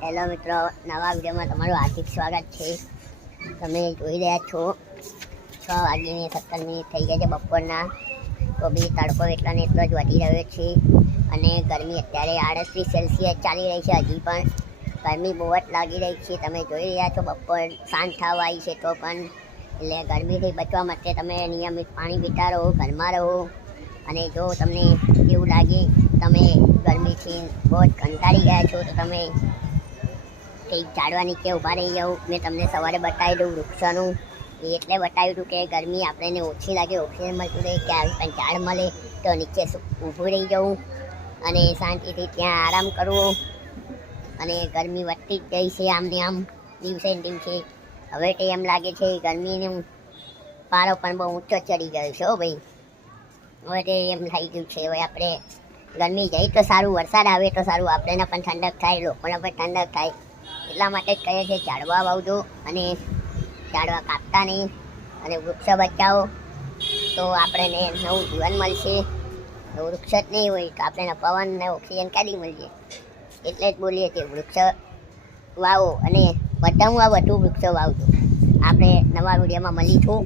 Hello મિત્રો, નવા વિડીયોમાં તમારું હાર્દિક સ્વાગત છે. તમે જોઈ રહ્યા છો 6:17 થઈ ગયા છે બપોરના. તો બી તડકો એટલો ને એટલો જ વધી રહ્યો છે અને ગરમી અત્યારે 38 સેલ્સિયસ ચાલી રહી છે. હજી પણ ગરમી બહુ જ લાગી રહી છે. તમે જોઈ રહ્યા છો બપોર સાંજ થવા આવી છે તો પણ એટલે ગરમીથી બચવા માટે તમે નિયમિત પાણી પીતા રહો, ઘરમાં રહો. અને જો તમને એવું લાગે તમે ગરમીથી બહુ જ કંટાળી ગયા છો તો તમે કંઈક ઝાડવા નીચે ઊભા રહી જાઓ. મેં તમને સવારે બતાવી દઉં વૃક્ષોનું એટલે બતાવ્યું હતું કે ગરમી આપણને ઓછી લાગે, ઓક્સિજન મળતું રહે, ક્યારે પણ ઝાડ મળે તો નીચે ઊભું રહી જવું અને શાંતિથી ત્યાં આરામ કરવો. અને ગરમી વધતી જ ગઈ છે આમને આમ દિવસે ને દિવસે. હવે તો એમ લાગે છે ગરમીનું પારો પણ બહુ ઊંચો ચડી ગયો છે. હો ભાઈ, હવે તો એમ થઈ ગયું છે હવે આપણે ગરમી જાય તો સારું, વરસાદ આવે તો સારું, આપણને પણ ઠંડક થાય, લોકોને પણ ઠંડક થાય. એટલા માટે જ કહે છે ઝાડવા વાવજો અને ઝાડવા કાપતા નહીં અને વૃક્ષ બચાવો તો આપણને નવું જીવન મળશે. વૃક્ષ જ નહીં હોય તો આપણને પવન ને ઓક્સિજન ક્યાંથી મળશે? એટલે જ બોલીએ છીએ વૃક્ષ વાવો અને વધુમાં વધુ વૃક્ષો વાવજો. આપણે નવા વિડીયોમાં મળીશું.